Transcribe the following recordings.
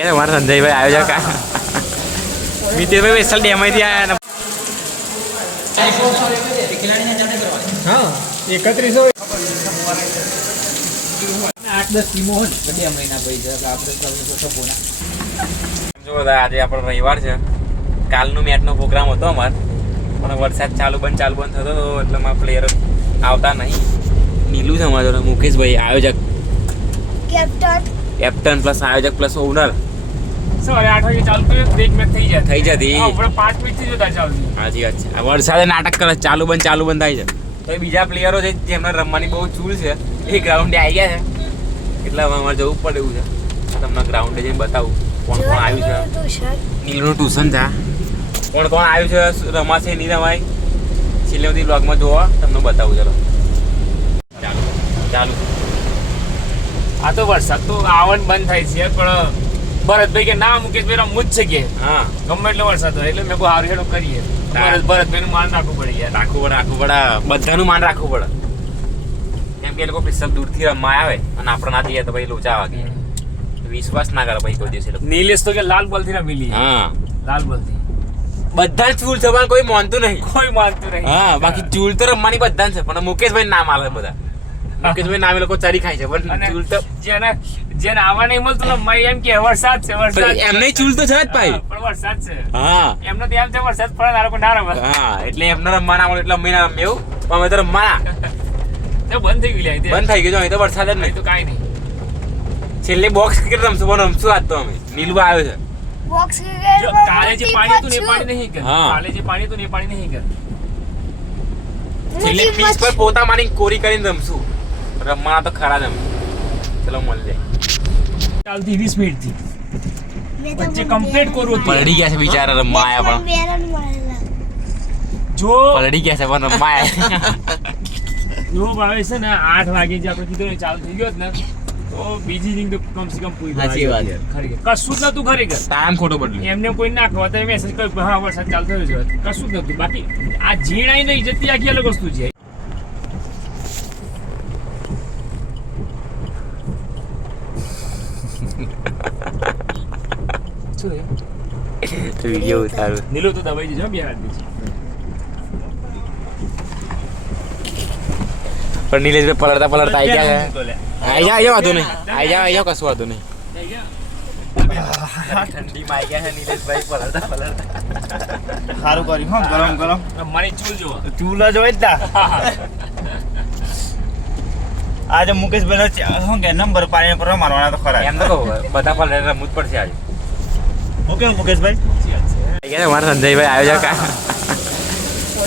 हमारा संजय भाई आयोजक का मित्र भाई स्पेशल डे में दिया है ना। हाँ 3100 8-10 ટીમો હોય બધી મહિના ભાઈ છે આપણે સપોના જો આજે આપણો રવિવાર છે કાલનો મેચનો પ્રોગ્રામ હતો અમાર પણ વરસાદ ચાલુ બંધ થતો હતો એટલે મારા પ્લેયર આવતા નહીં. નીલું છે અમારો મુકેશભાઈ આયોજક કેપ્ટન પ્લસ આયોજક પ્લસ ઓનર. સવારે 8 વાગે ચાલુ કર્યો બ્રેક મેચ થઈ જતી આપણે 5 મિનિટથી જોતા ચાલુ. હાજી વાત છે. વરસાદે નાટક કરે ચાલુ બંધ થાય છે તો બીજા પ્લેયરો છે જેમને રમવાની બહુ ચૂલ છે એ ગ્રાઉન્ડે આવી ગયા છે એટલે હવે અમારે જવું પડે એવું છે. તમને ગ્રાઉન્ડે જઈને બતાવું કોણ આવ્યું છે. નીલુનું ટ્યુશન છે. કોણ આવ્યું છે રમાશે નહીં રમાય છેલ્લે બધી બ્લોગમાં જોવા તમને બતાવું. ચાલો ચાલુ. આ તો વરસાદ તો આવવાનું બંધ થાય છે પણ ભરતભાઈ કે ના મુકેશભાઈ રમવું જ છે કે હા ગમે એટલો વરસાદ હોય એટલે મેં કોઈ હારું હેડો કરીએ. ભરતભાઈનું માન રાખવું પડે યાર. રાખવું પડે બધાનું માન રાખવું પડે કેમ કે એ લોકો સ્પેશિયલ દૂરથી રમવા આવે અને આપણે ના જઈએ તો ભાઈ લોચા વાગે. વિશ્વાસ ના કરે ભાઈ કોઈ દિવસ. નીલેશ તો કે લાલ બોલ થી રમી લઈએ. હા લાલ બોલ થી બધા જ ચૂલ છે પણ કોઈ માનતું નહીં. હા બાકી ચૂલ તો રમવાની બધા છે પણ મુકેશભાઈ નામ આલે બધા. મુકેશભાઈ નામ એ લોકો ચારી ખાય છે પણ ચૂલ તો જેને આવા નહીં મળતું રમાય એમ કે વરસાદ છે એમને ચૂલ તો છે જ ભાઈ. પણ વરસાદ છે હા એમનો તો એમ છે વરસાદ પડે આ લોકો ના રમે. હા એટલે એમને રમવા ના મળે એટલે અમે ના રમીએ એવું પણ અમે તો રમવાના. બંધ થઈ ગયું બંધ થઈ ગયું અહીં તો વરસાદ જ નહીં તો કાંઈ નહીં. છેલ્લે બોક્સ ક્રિકેટ રમશું પણ રમશું આજ તો અમે. નીલું આવ્યો છે. કાલે જે પાણી હતું ને એ પાણી નહીં કર. હા. કાલે જે પાણી હતું ને એ પાણી નહીં કર. છેલ્લે પીચ પર પોતા મારી કોરી કરીને રમશું. રમવાના તો ખરા જ અમે. ચલો મળીએ. ચાલતી 20 મિનિટથી વચ્ચે કમ્પ્લીટ કરવું હતું. પલડી ગયા છે બિચારા રમવા આયા પણ જો પલડી ગયા છે પણ રમવા આયા. જો ભાવે છે ને 8 વાગે જે આપણે કીધું ચાલુ થઈ ગયો ને તો બીજી રીંગ તો કમસે કમ પૂરી સાચી વાત છે. ખરેખર કશું જ નતું ખરેખર. ટાઈમ ખોટો બદલ્યો. એમને કોઈ ના ખબર તો મેસેજ કર્યો હા વરસાદ ચાલુ થયો છે કશું જ નતું. બાકી આ ઝીણાઈ નહીં જતી આખી અલગ વસ્તુ છે. વિડીયો ઉતારું. નીલો તો દવાઈ દીધો બે હાથ દીધી. પણ નીલેશભાઈ પલળતા આવી ગયા છે. આઈ જાવ વાંધો નહીં. આઈ જાવ કશું વાંધો નહીં. ઠંડીમાં આવી ગયા છે નીલેશભાઈ પલળતા. સારું કર્યું હા ગરમ ગરમ મારી ચૂલ જો ચૂલ જ હોય જ તા. આજે મુકેશભાઈ શું કે નંબર પાણી પર મારવાના તો ખરા. એમ તો કહું બધા પલળે રમવું જ પડશે આજે. ઓકે મુકેશભાઈ મારા સંજયભાઈ આયોજક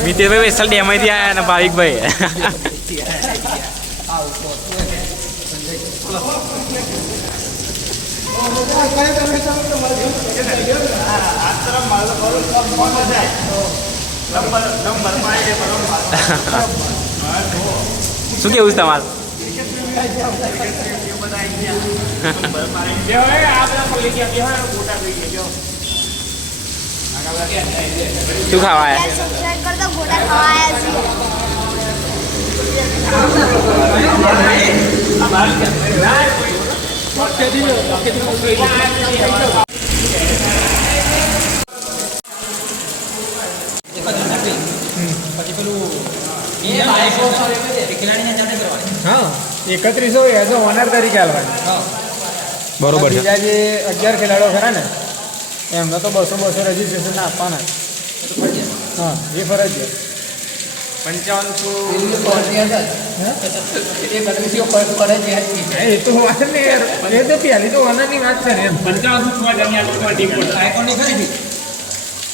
મિત્રભાઈ સ્પેશિયલ ડે માં આવ્યા અને ભાવિકભાઈ શું કેવું છે તમારું? શું ખાવા હા 3100 એઝ અ ઓનર તરીકે હાલવાની. બરોબર છે. બીજા જે 11 ખેલાડીઓ ખરા ને એમને તો 200 રજીસ્ટ્રેશન આપવાના. હા એ ફરજિયાત 5500 એ તો વાત ને એ તો પહેલી તો ઓનરની વાત છે ને એમ 5500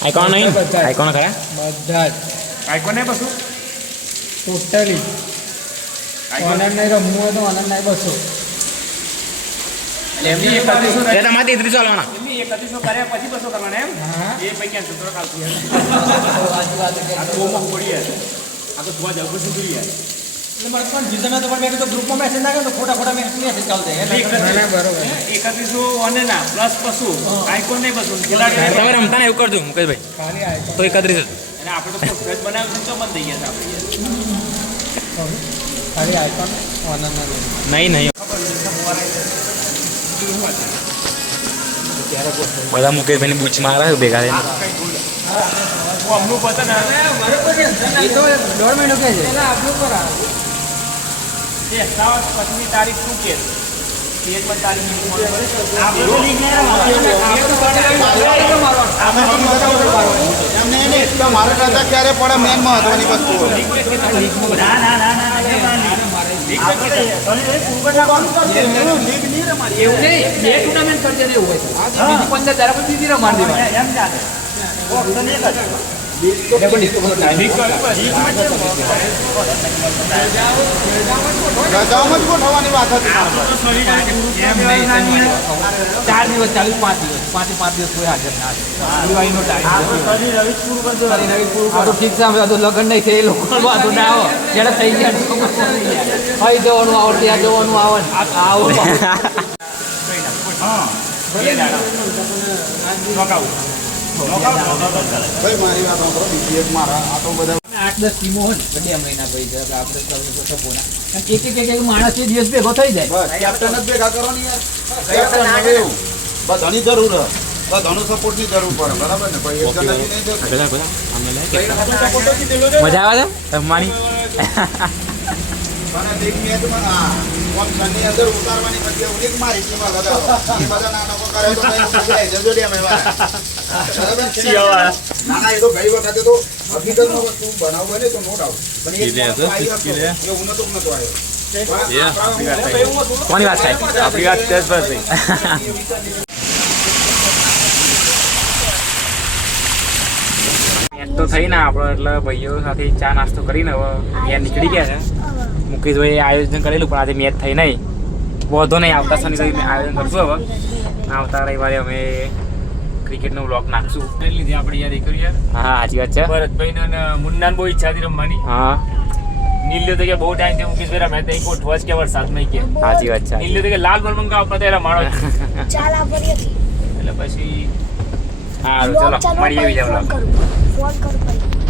આઈકોન નહીં આઈકોન ખરા બધા જ આઈકોન ને બસો ટોટલી ઓનર નહીં રમવું હોય તો ઓનર નહીં બસો. એમની 3100 એ તમારે 33 ચાલવાના. એમની 3100 કર્યા પછી 200 કરવાના એમ. એ પૈકી સૂત્ર કાલથી આ તો બહુ મોડી છે. આ તો જોવા જવું શું જોઈએ એટલે મારે પણ જીતના તો પણ મેં તો ગ્રુપમાં મેસેજ નાખ્યો તો ખોટા મેસેજ ચાલુ થાય એટલે બરોબર 3100 ઓને ના પ્લસ પશુ આઈકોન નહીં બસો ખેલાડી તમે રમતા ને એવું કરજો મુકેશભાઈ. ખાલી આઈકોન તો 31 અને આપણે તો પોસ્ટ બનાવ્યું છે તો બંધ થઈ ગયા છે આપણે ખાલી આઈકોન ઓનર ના નહીં બધા મુકેશભાઈની બૂચ મારે છે ભેગા થઈને. અમનું પતન એ તો 1.5 મહિનો કે છે એ 57 તારીખ શું કે તેજ પણ તારીખ મારે કરતા ક્યારે પડે મેન મહત્વની વસ્તુ હોય. એવું નહીં 2 ટુર્નામેન્ટ કરજે ને એવું હોય તો બીજી 15 તારા પછી બીજી રમાડી દેવાય રજાઓમાં જ ગોઠવવાની વાત હતી. 4 દિવસ ચાલુ 5 દિવસ 5 દિવસ કોઈ હાજર ના દિવાળીનો ટાઈમ ઠીક છે હવે તો લગ્ન નહીં છે એ લોકો વાતો ના આવો જ્યારે થઈ ગયા અહીં જવાનું આવો ત્યાં જવાનું આવો આવો ભાઈ મારી વાત સાંભળો, બીજી એક મારા આ તો બધા 8-10 ટીમો હોય ને 2 મહિના પછી આપણે એક માણસ એ દિવસ ભેગો થઈ જાય બસ કેપ્ટન જ ભેગા કરવાની યાર. કેપ્ટન આવે એવું બધાની જરૂર છે, બધાનો સપોર્ટની જરૂર પડે, બરાબર ને ભાઈ? એક જણાથી નહીં થતું. બધા બધા આમ લે મજા આવે છે રમવાની. પણ એક મેચમાં ઓપ્શનની અંદર ઉતારવાની પછી એક મારી ટીમમાં લગાવો. એ બધા નાટકો કરે તો ભાઈ મજા આવી જજો ડેમ એવા. બરાબર? ના ના, એ તો ગઈ વખતે તો હકીકતમાં વસ્તુ બનાવવું હોય ને તો નો ડાઉટ. પણ એક વસ્તુ આવી હતો, એવું નતો આવ્યો. કોની વાત થાય? આપણી વાત તેજ પર થઈ. મેચ તો થઈ ને આપણો એટલે ભાઈઓ સાથે ચા નાસ્તો કરીને હવે ત્યાં નીકળી ગયા છે. મુકેશભાઈ આયોજન કરેલું પણ આજે મેચ થઈ નહીં. વધો નહીં, આવતા શનિ આયોજન કરશું હવે. આવતા રવિવારે અમે ક્રિકેટનો બ્લોગ નાખશું. લીધી આપણે યાર એ કર્યું યાર હા સાચી વાત છે. ભરતભાઈ ને મુન્નાને બહુ ઈચ્છા હતી રમવાની. હા નીલ્યો તો કે બહુ ટાઈમ થી મુકેશભાઈ રમ્યા હતા, એક ગોઠવા જ કે વરસાદ નહીં કે સાચી વાત છે. નીલ્યો તો કે લાલ બોલ મંગાવ આપણે ત્યારે રમાડો જ. ચાલ આ ભરી હતી એટલે પછી સારું ચલો મળીએ બીજા બ્લોગ. ફોન કરું ભાઈ